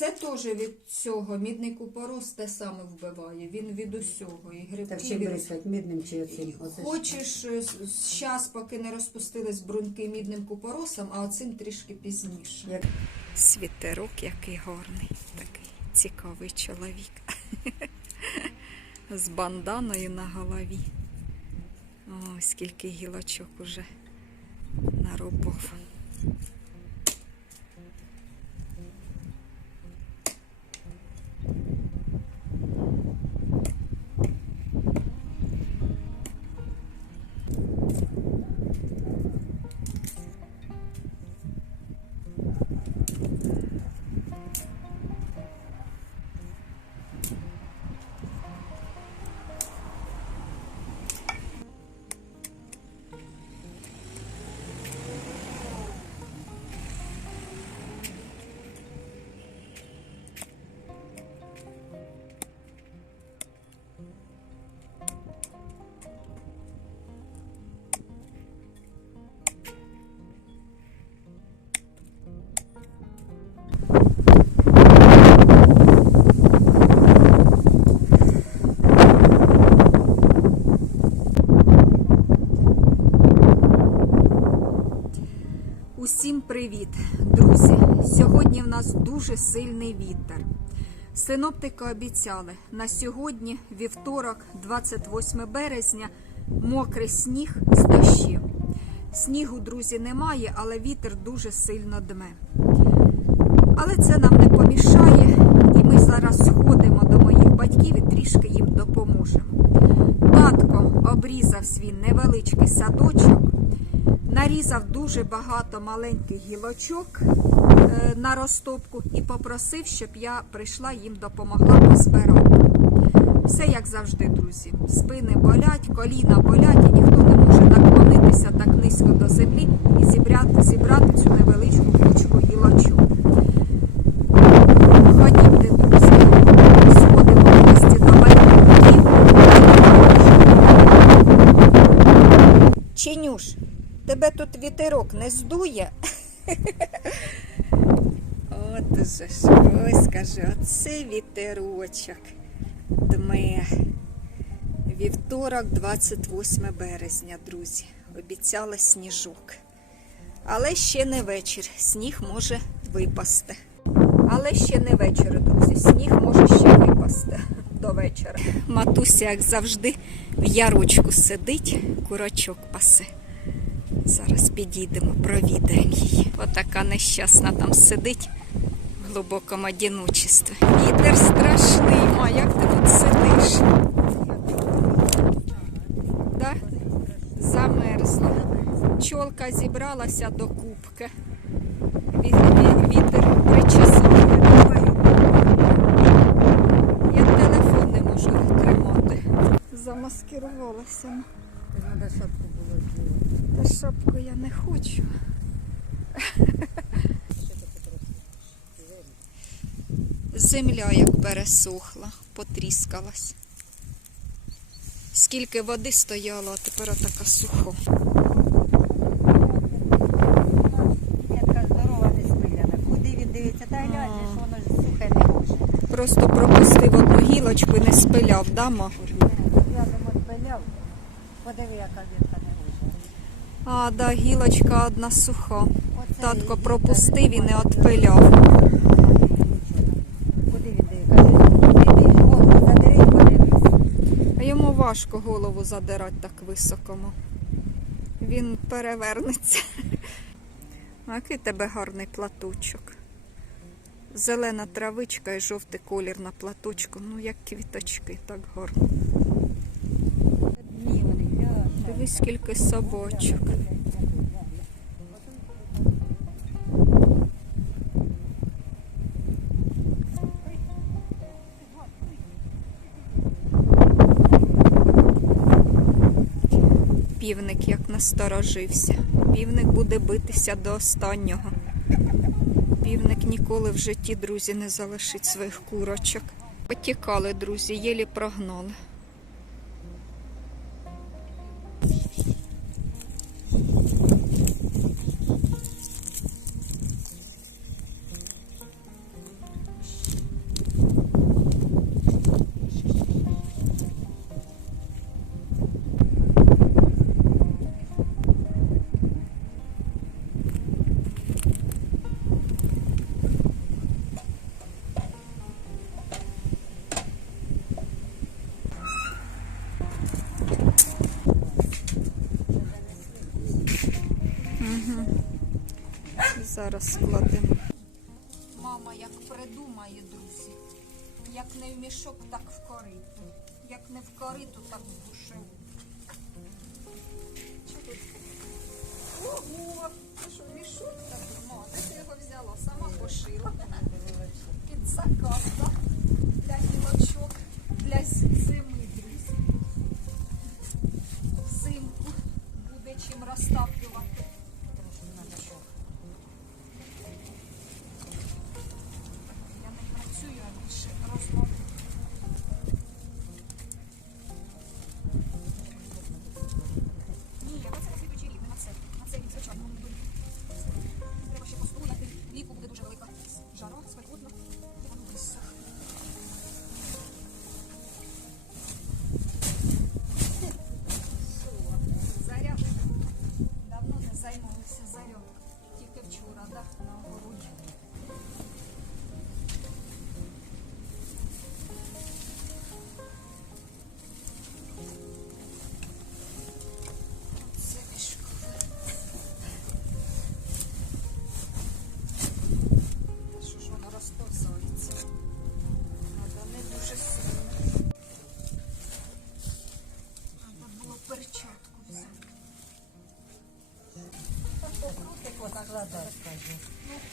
Це теж від цього. Мідний купорос те саме вбиває. Він від усього. І Так грибки ще бризкать мідним чи оцим. Оце ж. Хочеш зараз, поки не розпустились бруньки мідним купоросом, а оцим трішки пізніше. Як- Світерок який гарний, такий цікавий чоловік. З банданою на голові. О, скільки гілочок уже наробив. Нас дуже сильний вітер. Синоптики обіцяли на сьогодні, вівторок, 28 березня, мокрий сніг з дощів. Снігу, друзі, немає, але вітер дуже сильно дме. Але це нам не помішає, і ми зараз сходимо до моїх батьків і трішки їм допоможемо. Татко обрізав свій невеличкий садочок, нарізав дуже багато маленьких гілочок е, на розтопку і попросив, щоб я прийшла їм допомогла позбирати. Все як завжди, друзі. Спини болять, коліна болять, і ніхто не може наклонитися так низько до землі і зібрати, зібрати цю невеличку кучку гілочок. Ходімте, друзі, сходимо в гості до батьків. Чинюш, тебе тут вітерок не здує? От уже ж, ось скажи, оце вітерочок дме. Вівторок, 28 березня, друзі. Обіцяла сніжок. Але ще не вечір. Сніг може випасти. Але ще не вечір, друзі. Сніг може ще випасти до вечора. Матуся, як завжди, в ярочку сидить, курочок пасе. Зараз підійдемо, провідаємо її. Отака нещасна там сидить в глибокому одиночестві. Вітер страшний, ма, як ти тут сидиш? Да? Замерзла. Чолка зібралася до кубки. Ві- ві- Вітер причесав. Я телефон не можу тримати. Замаскирувалася. Треба шапку було шапку я не хочу. Земля як пересохла, потріскалась. Скільки води стояло, а тепер така суха. Ятка здорова не спиляна. Куди він дивиться? Та глянь, що воно сухе не може. Просто пропустив одну гілочку і не спиляв, да, ма? Я не відпиляв. Подиви, яка може. А, да, гілочка одна суха. Татко пропустив і не подивись. А йому важко голову задирати так високому. Він перевернеться. А Який тебе гарний платочок. Зелена травичка і жовтий колір на платочку. Ну, як квіточки, так гарно. Вони, скільки собачок. Півник як насторожився. Півник буде битися до останнього. Півник ніколи в житті, друзі, не залишить своїх курочок. Потікали, друзі, єлі прогнали. Зараз складемо. Мама як придумає, друзі. Як не в мішок, так в кориту. Як не в кориту, так в душу. Що? Ого! Це що, мішок такий? Ма, де ти його взяла? Сама пошила. Під заказ,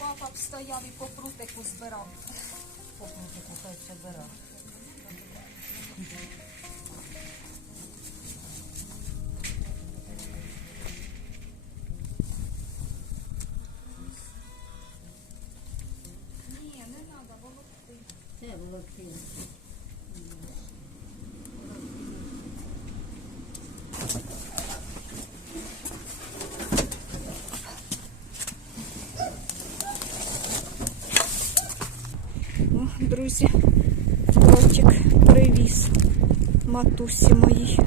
папа стояв і по прутику збирав. Попрутику хай все друзі, Ротик привіз матусі моїй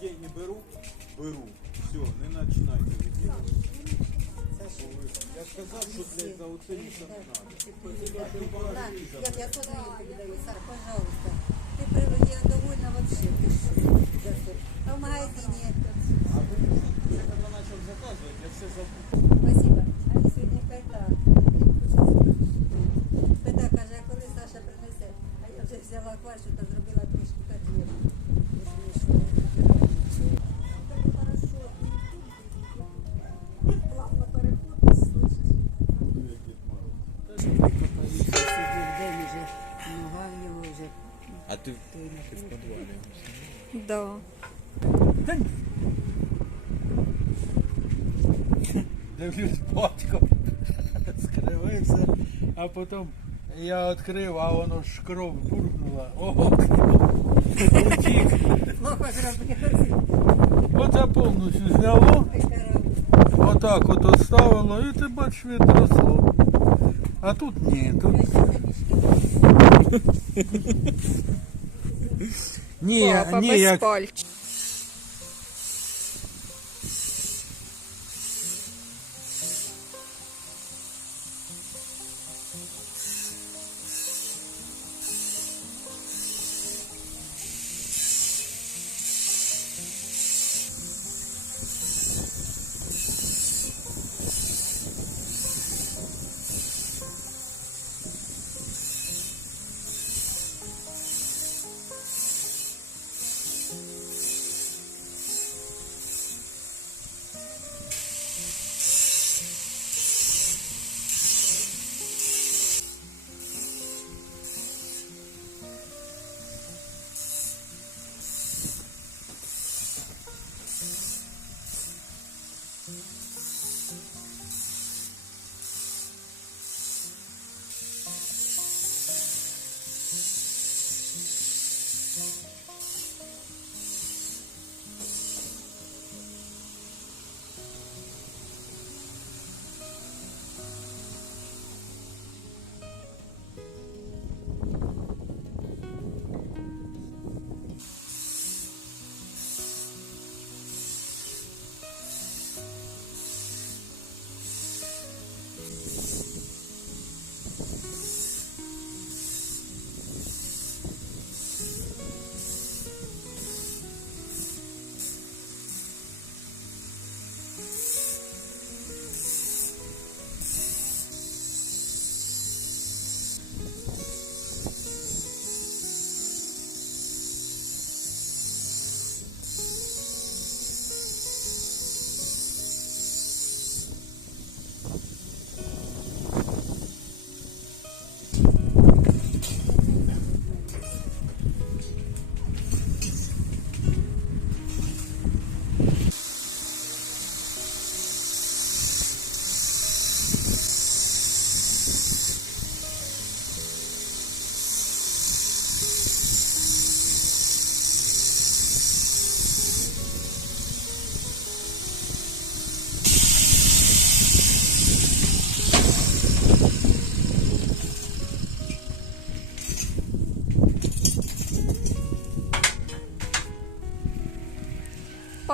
деньги беру, беру. Все, не починайте відділити. Саша. Я сказав, що для за оце не треба. Я, я тут не передаю, Сара, пожалуйста. Ты прив- я довольна вообще. Ты? А в магазине А ви, я коли почав я все забув. Ти, ти в підвалі. Да. Дивлюсь, батько скривився, а потім я відкрив, а воно ж кров буркнула. Ого, утік. Зробила. Оце повністю зняло, отак от оставило, і ти бачиш відросло. А тут ні. Тут... Ні, Папа ні, без як пальчик. Mm-hmm.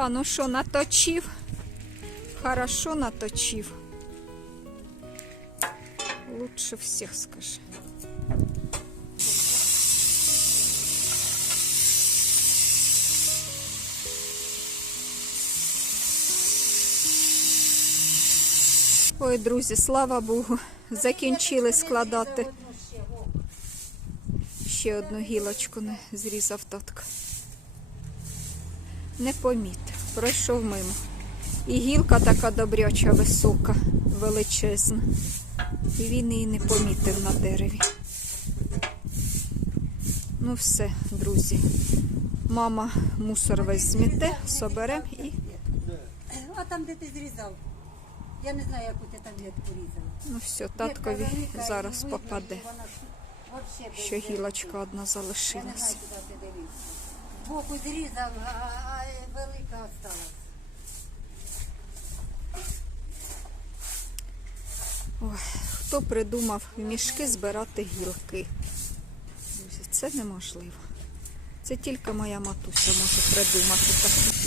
Да, ну що, наточив? Хорошо наточив. Лучше всіх скажи. Ой, друзі, слава Богу, закінчили складати. Ще одну гілочку не зрізав татка. Не помітив, пройшов мимо. І гілка така добряча, висока, величезна. І він її не помітив на дереві. Ну все, друзі. Мама мусор весь зміте, соберем і А там, де ти зрізав. Я не знаю, яку ти там ветку різала. ну все, таткові зараз попаде. ветки. гілочка одна залишилась. Ти зрізав, а, а велика осталась. Ой, хто придумав в мішки збирати гілки? Це неможливо. Це тільки моя матуся може придумати таке.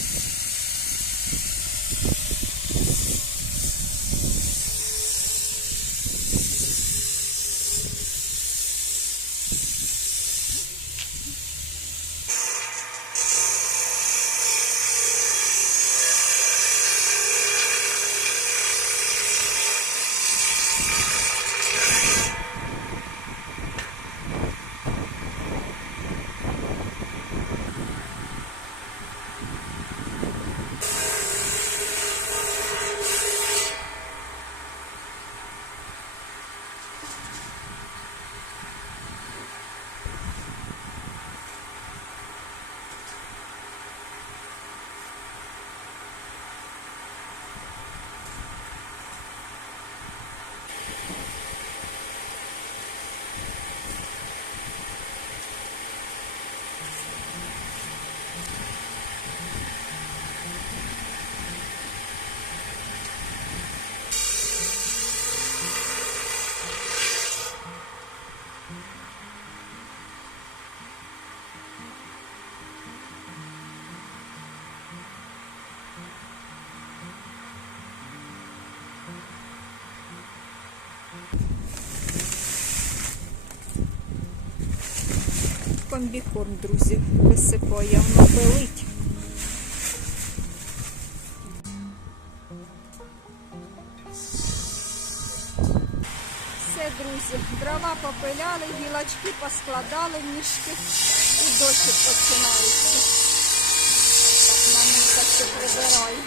Комбікорм, друзі, висипає, воно пилить. Все, друзі, дрова попиляли, гілочки поскладали мішки і дощик починається. Так, мамулька все прибирає.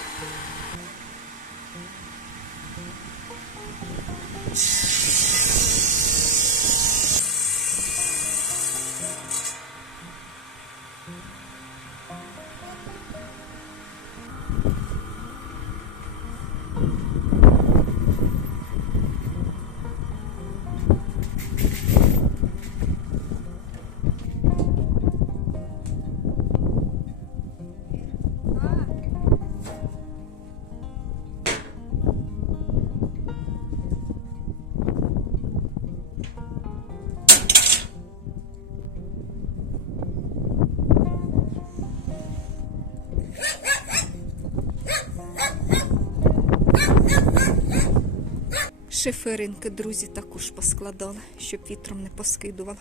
Шиферинки, друзі, також поскладали, щоб вітром не поскидувала,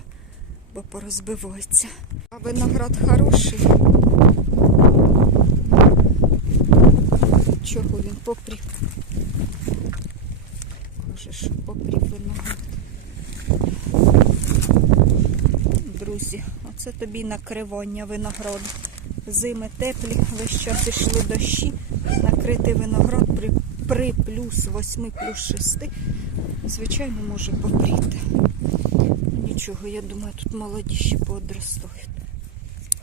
бо порозбивається. А виноград хороший. Чого він попрів? Каже, що попрів виноград. Друзі, оце тобі накривання винограду. Зими теплі, весь час ішли дощі, накритий виноград при, при плюс 8, плюс 6, звичайно, може попріти. Нічого, я думаю, тут молоді ще поодростають.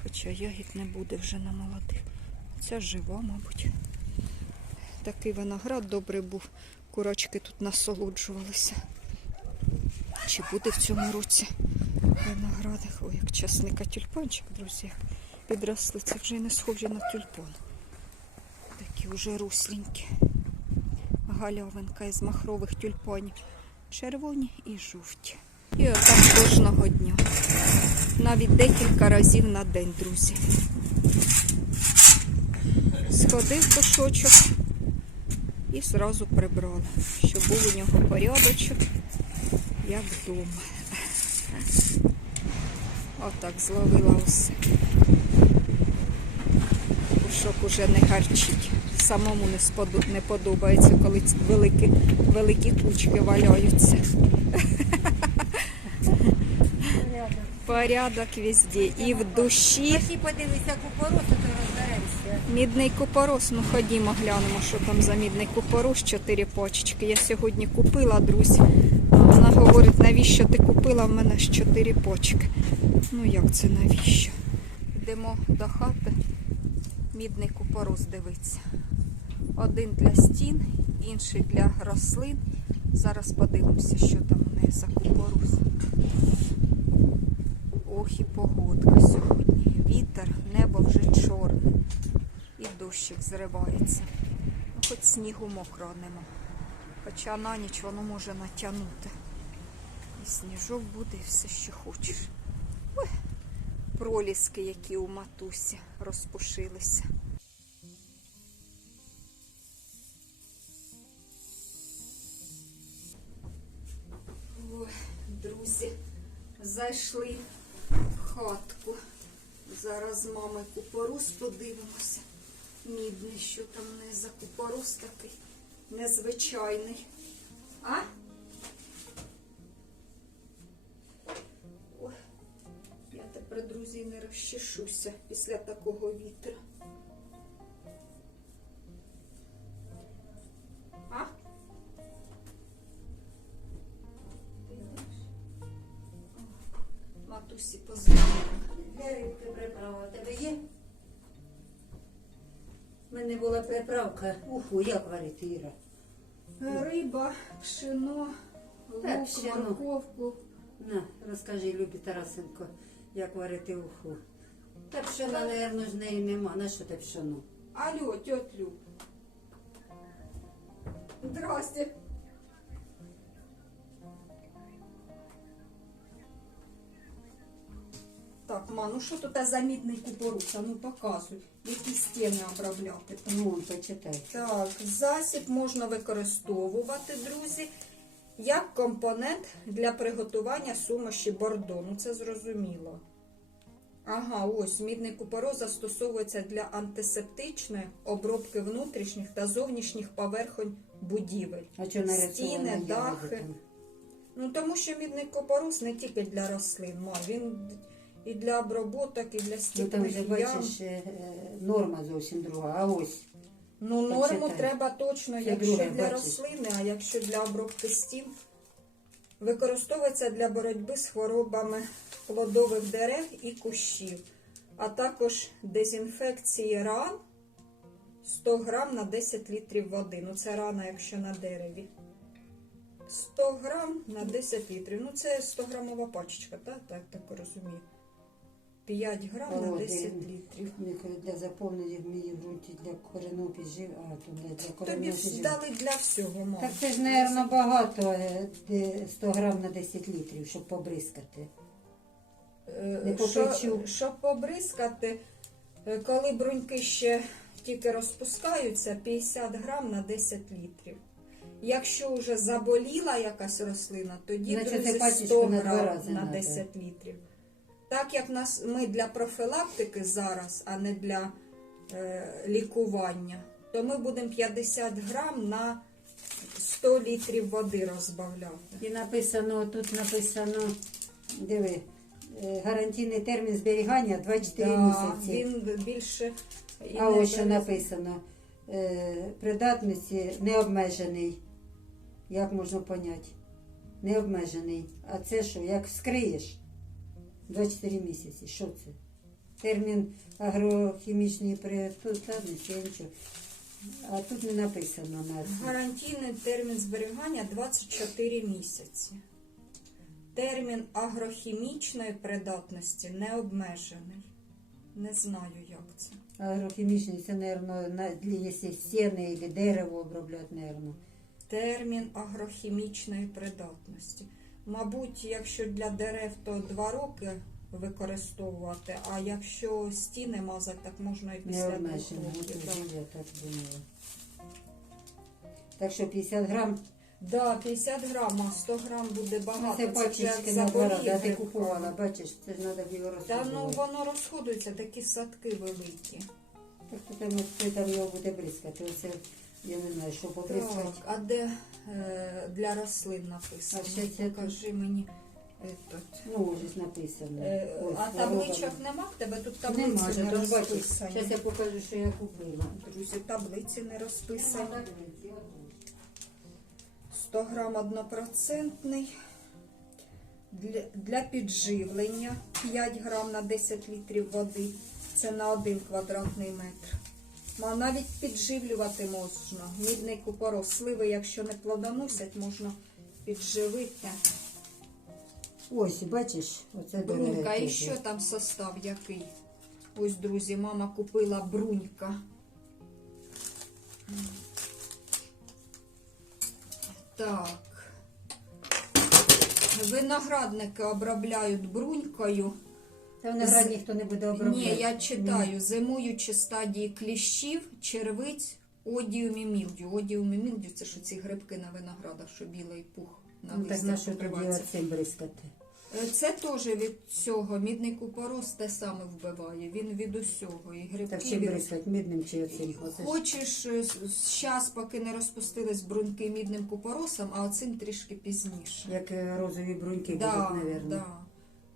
Хоча ягід не буде вже на молодих. Ця жива, мабуть. Такий виноград добрий був. Курочки тут насолоджувалися. Чи буде в цьому році виногради? Ой, як часника тюльпанчик, друзі. Підросли, це вже не схоже на тюльпан. Такі вже русленькі. Галявинка із махрових тюльпанів. Червоні і жовті. І отак кожного дня. Навіть декілька разів на день, друзі. Сходив кошочок і зразу прибрали, щоб був у нього порядочок, як вдома. Отак зловила усе. Кушок уже не гарчить. Самому не, споду... не подобається, коли великі, великі кучки валяються. Порядок везде. І в душі. Подивися то розберемося. Мідний купорос, ну ходімо, глянемо, що там за мідний купорос, чотири почечки. Я сьогодні купила, друзі. Вона говорить, навіщо ти купила в мене ж чотири почки. Ну як це навіщо? Йдемо до хати, мідний купорос дивиться. Один для стін, інший для рослин. Зараз подивимося, що там у неї за купорос. Ох і погодка сьогодні. Вітер, небо вже чорне. І дощик зривається. Ну, хоч снігу мокрого нема. Хоча на ніч воно може натягнути. І сніжок буде, і все, що хочеш. Ой, проліски, які у матусі розпушилися. Друзі, зайшли в хатку. Зараз з мамою купорос подивимося. Мідний, що там не за купорос такий незвичайний. А? Ой, я тепер, друзі, не розчешуся після такого вітру. Мене була приправка. Уху, як варити, Іра? Риба, пшено, Так, лук, пшено. морковку. На, розкажи, Любі Тарасенко, як варити уху. Та пшена, напевно, ж неї нема. На що ти пшено? Алло, тьот Люб. Здрасте. Так, ма, ну що тут за мідний купорус? А ну показуй, які стіни обробляти. Ну, почитай. Так, засіб можна використовувати, друзі, як компонент для приготування суміші бордо. Ну, це зрозуміло. Ага, ось мідний купорос застосовується для антисептичної обробки внутрішніх та зовнішніх поверхонь будівель. А нарисовано? Стіни, дахи. Ну, тому що мідний купорос не тільки для рослин, ма, він і для оброботок, і для Ну там стіпних вже ям. бачиш, е, норма зовсім друга. А ось. Ну, норму Почитай. треба точно, Це якщо друге, для бачиш. рослини, а якщо для обробки стін. Використовується для боротьби з хворобами плодових дерев і кущів, а також дезінфекції ран 100 грам на 10 літрів води. Ну, це рана, якщо на дереві. 100 грам на 10 літрів. Ну, це 100 грамова пачечка, так? Так, так розумію. 5 грам на 10 е, літрів. Для заповнення в мені в ґрунті для коренного піджив, а то не для Тобі коренного піджив. дали для всього, мама. Так це ж, мабуть, багато, е, де 100 грам на 10 літрів, щоб побризкати. Е, Не що-. Щоб побризкати, е, коли бруньки ще тільки розпускаються, 50 грам на 10 літрів. Якщо вже заболіла якась рослина, тоді Значить, друзі, це пачечку 100 на два грам рази на надо. 10 літрів. Так як нас, ми для профілактики зараз, а не для е, лікування, то ми будемо 50 грам на 100 літрів води розбавляти. І написано, тут написано, диви, е, гарантійний термін зберігання 24 Да, місяці. він більше і А ось що написано. Е, придатності необмежений. Як можна поняти? Необмежений. А це що, як вскриєш? 24 місяці. Що це? Термін агрохімічної придатності, я нічого. А тут не написано на. Гарантійний термін зберігання 24 місяці. Термін агрохімічної придатності не обмежений. Не знаю, як це. Агрохімічний, це, мабуть, на, якщо стіни або дерево обробляти, мабуть. Термін агрохімічної придатності. Мабуть, якщо для дерев, то 2 роки використовувати. А якщо стіни мазати, так можна і після двох років. Я так думала. Так що 50 грам. Да, 50 грам, а 100 грам буде багато. Це пачечки на два рази, а ти купувала, бачиш, це ж треба його Та ну воно розходується, такі садки великі. Так то там, там його буде бризкати. Оце, я не знаю, що побризкати. Так, а де е, для рослин написано? А ще це Покажи мені. Этот. Ну, ось написано. Е, Ось, а табличок нема в тебе? Тут таблиці Нема, не то бачиш. розписані. Зараз я покажу, що я купила. Друзі, таблиці не розписані. Нема таблиці, 100 грам однопроцентний. Для, для підживлення 5 грам на 10 літрів води. Це на 1 квадратний метр. А навіть підживлювати можна. Мідний купорос. Сливи, якщо не плодоносять, можна підживити. Ось, бачиш, оце. Брунька. І що там состав який? Ось, друзі, мама купила брунька. Так. Виноградники обробляють брунькою. Та виноград ніхто не буде обробляти. Ні, я читаю. Зимуючі стадії кліщів, червиць, одіум і мілдю. Одіум і мілдю це ж ці грибки на виноградах, що білий пух на Ну, так листях на що тоді покривається. оцим бризкати? Е, Це теж від цього. Мідний купорос те саме вбиває. Він від усього. І грибки. Так чим від... бризкати? Мідним чи оцим? Оце ж- Хочеш зараз, поки не розпустились бруньки мідним купоросом, а оцим трішки пізніше. Як е, розові бруньки Да, будуть, мабуть. да.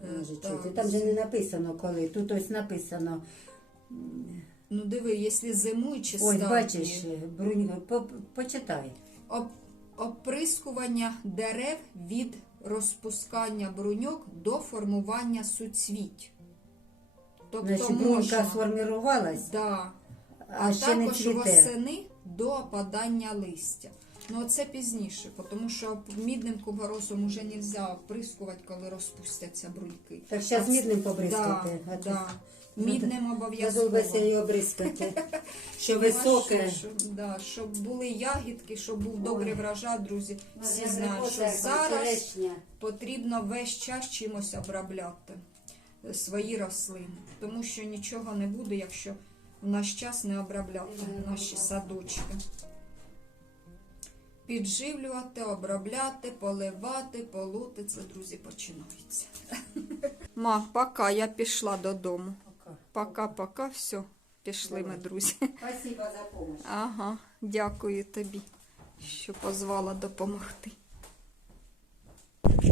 Е, Може, чути. Там же не написано коли. Тут ось написано. Ну диви, якщо зимуючі Ось бачиш, е, брунь... по, почитай. Оп- оприскування дерев від розпускання бруньок до формування суцвіть. Тобто Значить, брунька можна, сформувалась, да, а, а, ще не також цвіте. восени до опадання листя. Ну це пізніше, тому що мідним купоросом уже не можна оприскувати, коли розпустяться бруньки. Так зараз мідним побризкати. а то да. Мідним обов'язково. Що високе. Ну, Щоб, да, щоб були ягідки, щоб був добрий врожай, друзі. Всі знають, що зараз потрібно весь час чимось обробляти е, свої рослини, тому що нічого не буде, якщо в наш час не обробляти наші садочки. Підживлювати, обробляти, поливати, полоти. Це, друзі, починається. Ма, пока, я пішла додому. Пока. Пока-пока, все. Пішли ми, друзі. Спасибо за допомогу. Ага, дякую тобі, що позвала допомогти.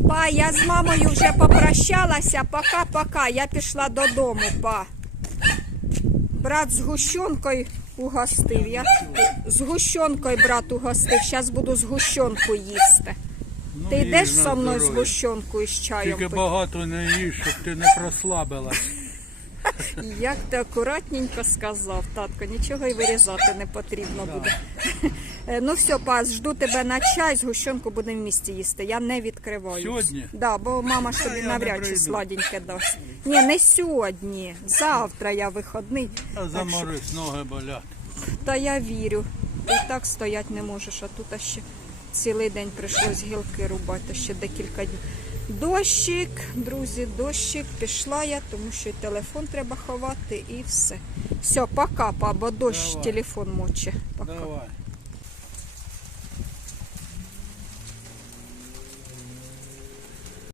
Па, я з мамою вже попрощалася. Пока-пока. Я пішла додому, па. Брат з гущонкою угостив. Я з гущонкою брат угостив. Зараз буду з гущонку їсти. Ну, Ти їж йдеш на со мною з здоров'я. гущонкою з чаєм? Тільки пити? багато не їж, щоб ти не прослабилась. Як ти акуратненько сказав, татко, нічого й вирізати не потрібно буде. Е, Ну все, пас, жду тебе на чай, згущенку будемо в місті їсти. Я не відкриваю. Сьогодні? Да, бо мама ж тобі навряд чи сладеньке дасть. Ні, не сьогодні. Завтра я виходний. А заморись, ноги болять. Та я вірю. Ти так стоять не можеш, а тут ще цілий день прийшлось гілки рубати, ще декілька днів. Дощик, друзі, дощик, пішла я, тому що і телефон треба ховати і все. Все, пока, па, бо дощ Давай. телефон моче. Пока. Давай.